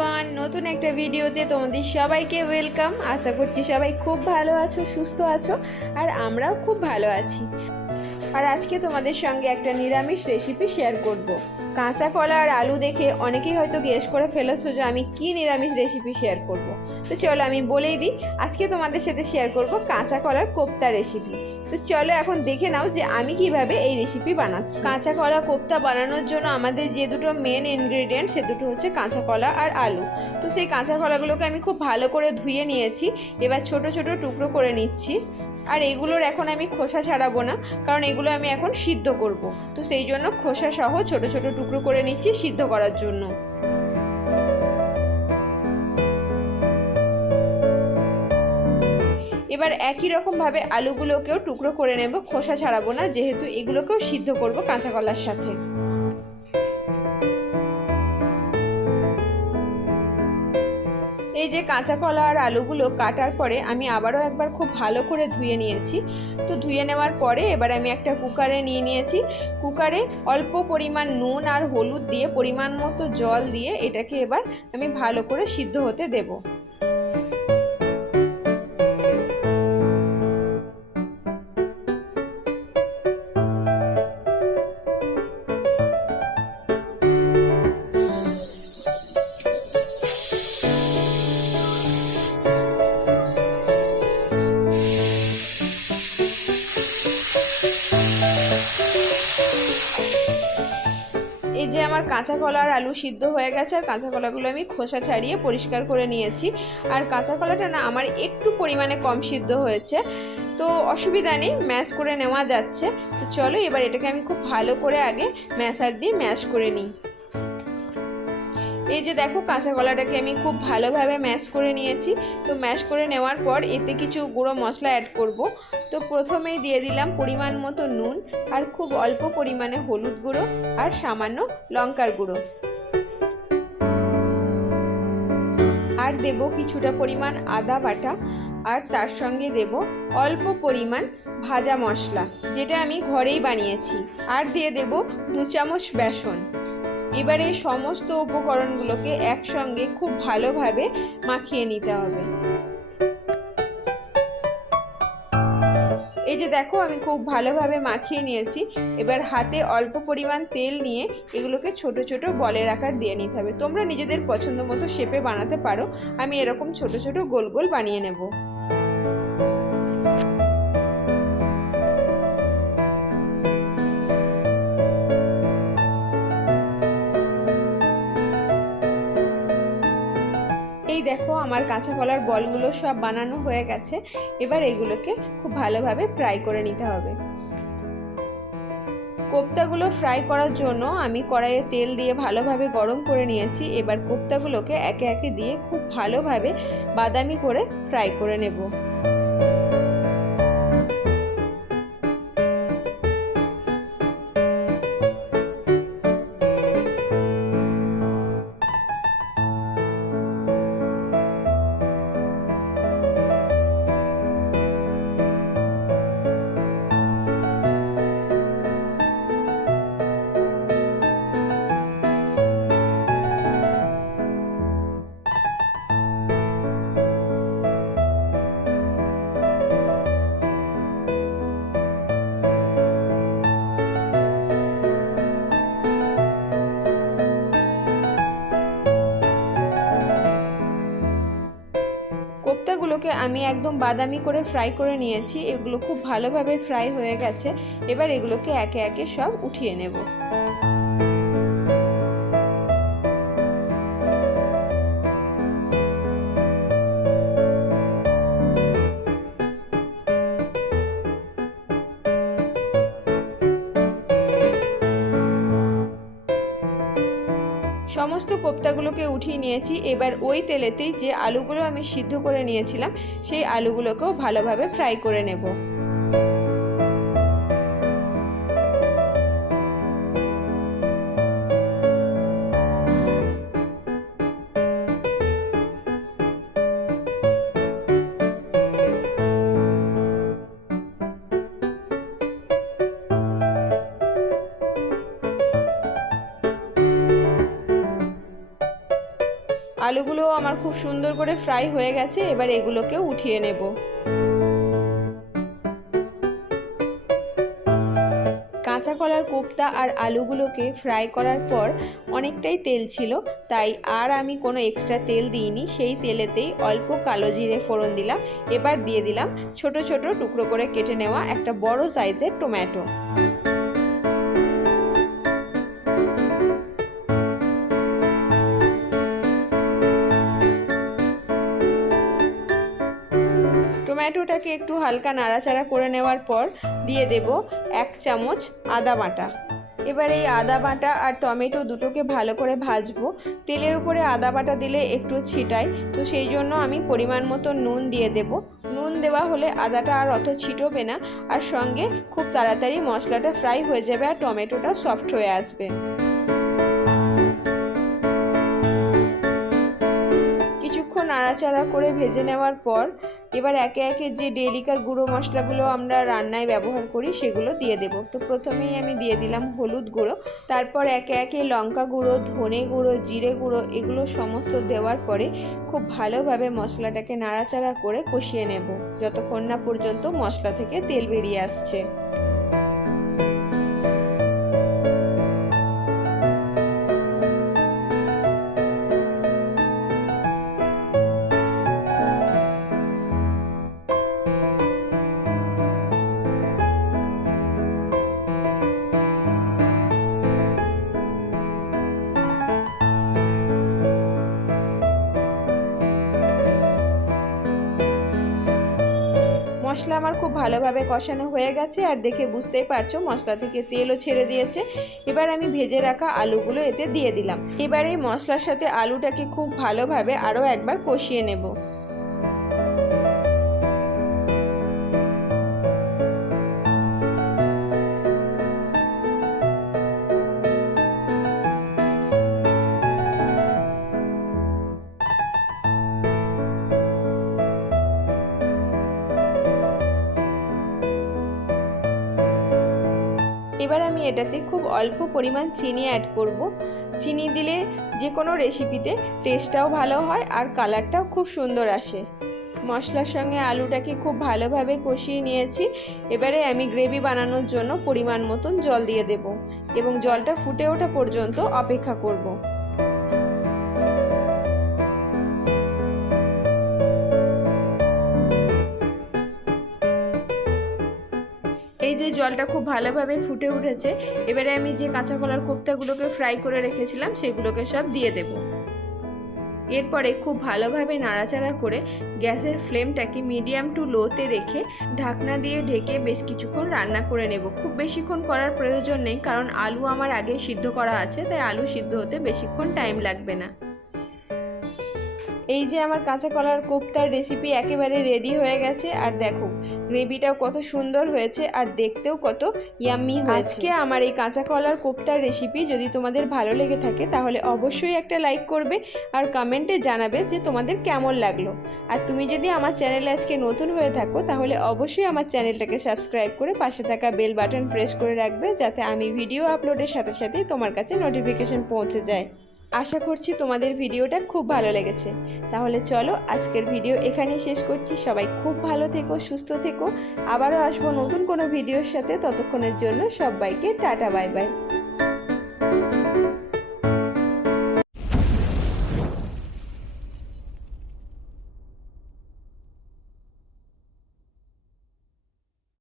Everyone, নতুন একটা ভিডিওতে তোমাদের সবাইকে ওয়েলকাম। আশা করছি সবাই খুব ভালো আছো, সুস্থ আছো, আর আমরাও খুব ভালো আছি। আর আজকে তোমাদের সঙ্গে একটা নিরামিষ রেসিপি শেয়ার করব। কাঁচা কলা আর আলু দেখে অনেকেই হয়তো গেস করে ফেলেছো যে আমি কি নিরামিষ রেসিপি শেয়ার করব। তো চলো আমি বলেই দিই, আজকে তোমাদের সাথে শেয়ার করব কাঁচা কলার কোপ্তা রেসিপি। তো চলো এখন দেখে নাও যে আমি কিভাবে এই রেসিপি বানাচ্ছি। কাঁচা কলা কোপ্তা বানানোর জন্য আমাদের যে দুটো মেন ইনগ্রেডিয়েন্ট, সে দুটো হচ্ছে কাঁচা কলা আর আলু। তো সেই কাঁচা কলাগুলোকে আমি খুব ভালো করে ধুয়ে নিয়েছি। এবার ছোট ছোট টুকরো করে নিচ্ছি। আর এগুলোর এখন আমি খোসা ছাড়াবো না, কারণ এগুলো আমি এখন সিদ্ধ করব। তো সেই জন্য খোসা সহ ছোট ছোট টুকরো করে নিচ্ছি সিদ্ধ করার জন্য। এবার একই রকমভাবে আলুগুলোকেও টুকরো করে নেব, খোসা ছাড়াবো না, যেহেতু এগুলোকেও সিদ্ধ করব কাঁচা কলার সাথে। এই যে কাঁচা কলা আর আলুগুলো কাটার পরে আমি আবারও একবার খুব ভালো করে ধুয়ে নিয়েছি। তো ধুয়ে নেওয়ার পরে এবার আমি একটা কুকারে নিয়ে নিয়েছি। কুকারে অল্প পরিমাণ নুন আর হলুদ দিয়ে পরিমাণ মতো জল দিয়ে এটাকে এবার আমি ভালো করে সিদ্ধ হতে দেব। এই যে আমার কাঁচা কলা আর আলু সিদ্ধ হয়ে গেছে, আর কাঁচা কলাগুলো আমি খোসা ছাড়িয়ে পরিষ্কার করে নিয়েছি। আর কাঁচা কলাটা না আমার একটু পরিমাণে কম সিদ্ধ হয়েছে, তো অসুবিধা নেই, ম্যাশ করে নেওয়া যাচ্ছে। তো চলো এবার এটাকে আমি খুব ভালো করে আগে ম্যাশার দিয়ে ম্যাশ করে নিই। এই যে দেখো কাঁচা কলাটাকে আমি খুব ভালোভাবে ম্যাশ করে নিয়েছি। তো ম্যাশ করে নেওয়ার পর এতে কিছু গুঁড়ো মশলা অ্যাড করব। তো প্রথমেই দিয়ে দিলাম পরিমাণ মতো নুন, আর খুব অল্প পরিমাণে হলুদ গুঁড়ো, আর সামান্য লঙ্কার গুঁড়ো, আর দেব কিছুটা পরিমাণ আদা বাটা, আর তার সঙ্গে দেব অল্প পরিমাণ ভাজা মশলা, যেটা আমি ঘরেই বানিয়েছি, আর দিয়ে দেব 2 চামচ বেসন। এবার এই সমস্ত উপকরণগুলোকে একসঙ্গে খুব ভালোভাবে মাখিয়ে নিতে হবে। এই যে দেখো আমি খুব ভালোভাবে মাখিয়ে নিয়েছি। এবার হাতে অল্প পরিমাণ তেল নিয়ে এগুলোকে ছোট ছোট বলের আকার দিয়ে নিতে হবে। তোমরা নিজেদের পছন্দ মতো শেপে বানাতে পারো, আমি এরকম ছোট ছোট গোল গোল বানিয়ে নেব। এই দেখো আমার কাঁচা কলার বলগুলো সব বানানো হয়ে গেছে। এবার এগুলোকে খুব ভালোভাবে ফ্রাই করে নিতে হবে। কোপ্তাগুলো ফ্রাই করার জন্য আমি কড়াইয়ে তেল দিয়ে ভালোভাবে গরম করে নিয়েছি। এবার কোপ্তাগুলোকে একে একে দিয়ে খুব ভালোভাবে বাদামি করে ফ্রাই করে নেব। কোপ্তাগুলোকে আমি একদম বাদামি করে ফ্রাই করে নিয়েছি। এগুলো খুব ভালোভাবে ফ্রাই হয়ে গেছে। এবার এগুলোকে একে একে সব উঠিয়ে নেব। সমস্ত কোপ্তাগুলোকে উঠিয়ে নিয়েছি। এবার ওই তেলেতেই যে আলুগুলো আমি সিদ্ধ করে নিয়েছিলাম, সেই আলুগুলোকেও ভালোভাবে ফ্রাই করে নেব। আলুগুলো আমার খুব সুন্দর করে ফ্রাই হয়ে গেছে, এবার এগুলোকেও উঠিয়ে নেব। কাঁচা কলার কোপ্তা আর আলুগুলোকে ফ্রাই করার পর অনেকটাই তেল ছিল, তাই আর আমি কোনো এক্সট্রা তেল দিইনি। সেই তেলেতেই অল্প কালো জিরে ফোড়ন দিলাম। এবার দিয়ে দিলাম ছোট ছোট টুকরো করে কেটে নেওয়া একটা বড় সাইজের টমেটো। টমেটোটাকে একটু হালকা নাড়াচাড়া করে নেওয়ার পর দিয়ে দেব 1 চামচ আদা বাটা। এবার এই আদা বাটা আর টমেটো দুটোকে ভালো করে ভাজবো। তেলের উপরে আদা বাটা দিলে একটু ছিটায়, তো সেই জন্য আমি পরিমাণ মতো নুন দিয়ে দেব। নুন দেওয়া হলে আদাটা আর অত ছিটবে না, আর সঙ্গে খুব তাড়াতাড়ি মশলাটা ফ্রাই হয়ে যাবে আর টমেটোটা সফট হয়ে আসবে। কিছুক্ষণ নাড়াচাড়া করে ভেজে নেওয়ার পর এবার একে একে যে ডেলিকার গুঁড়ো মশলাগুলো আমরা রান্নায় ব্যবহার করি সেগুলো দিয়ে দেব। তো প্রথমেই আমি দিয়ে দিলাম হলুদ গুঁড়ো, তারপর একে একে লঙ্কা গুঁড়ো, ধনে গুঁড়ো, জিরে গুঁড়ো, এগুলো সমস্ত দেওয়ার পরে খুব ভালোভাবে মশলাটাকে নাড়াচাড়া করে কষিয়ে নেব যতক্ষণ না পর্যন্ত মশলা থেকে তেল বেরিয়ে আসছে। মশলা আমার খুব ভালোভাবে কষানো হয়ে গেছে, আর দেখে বুঝতেই পারছো মশলা থেকে তেলও ছেড়ে দিয়েছে। এবার আমি ভেজে রাখা আলুগুলো এতে দিয়ে দিলাম। এবার এই মশলার সাথে আলুটাকে খুব ভালোভাবে আরও একবার কষিয়ে নেব। এবার আমি এটাতে খুব অল্প পরিমাণ চিনি অ্যাড করব। চিনি দিলে যে কোনো রেসিপিতে টেস্টটাও ভালো হয় আর কালারটাও খুব সুন্দর আসে। মশলার সঙ্গে আলুটাকে খুব ভালোভাবে কষিয়ে নিয়েছি। এবারে আমি গ্রেভি বানানোর জন্য পরিমাণ মতন জল দিয়ে দেব এবং জলটা ফুটে ওঠা পর্যন্ত অপেক্ষা করব। এই যে জলটা খুব ভালোভাবে ফুটে উঠেছে, এবারে আমি যে কাঁচা কলার কোপ্তাগুলোকে ফ্রাই করে রেখেছিলাম সেগুলোকে সব দিয়ে দেব। এরপরে খুব ভালোভাবে নাড়াচাড়া করে গ্যাসের ফ্লেমটাকে মিডিয়াম টু লোতে রেখে ঢাকনা দিয়ে ঢেকে বেশ কিছুক্ষণ রান্না করে নেব। খুব বেশিক্ষণ করার প্রয়োজন নেই, কারণ আলু আমার আগে সিদ্ধ করা আছে, তাই আলু সিদ্ধ হতে বেশিক্ষণ টাইম লাগবে না। এই যে আমার কাঁচা কলার কোপ্তার রেসিপি একেবারে রেডি হয়ে গেছে, আর দেখো গ্রেভিটাও কত সুন্দর হয়েছে আর দেখতেও কত ইয়াম্মি হয়েছে। আজকে আমার এই কাঁচা কলার কোপ্তার রেসিপি যদি তোমাদের ভালো লেগে থাকে তাহলে অবশ্যই একটা লাইক করবে আর কমেন্টে জানাবে যে তোমাদের কেমন লাগলো। আর তুমি যদি আমার চ্যানেলে আজকে নতুন হয়ে থাকো তাহলে অবশ্যই আমার চ্যানেলটাকে সাবস্ক্রাইব করে পাশে থাকা বেল বাটন প্রেস করে রাখবে, যাতে আমি ভিডিও আপলোডের সাথে সাথেই তোমার কাছে নোটিফিকেশন পৌঁছে যায়। আশা করছি তোমাদের ভিডিওটা খুব ভালো লেগেছে। তাহলে চলো আজকের ভিডিও এখানেই শেষ করছি। সবাই খুব ভালো থেকো, সুস্থ থেকো। আবারও আসবো নতুন কোনো ভিডিওর সাথে। ততক্ষণের জন্য সবাইকে টাটা, বাই বাই।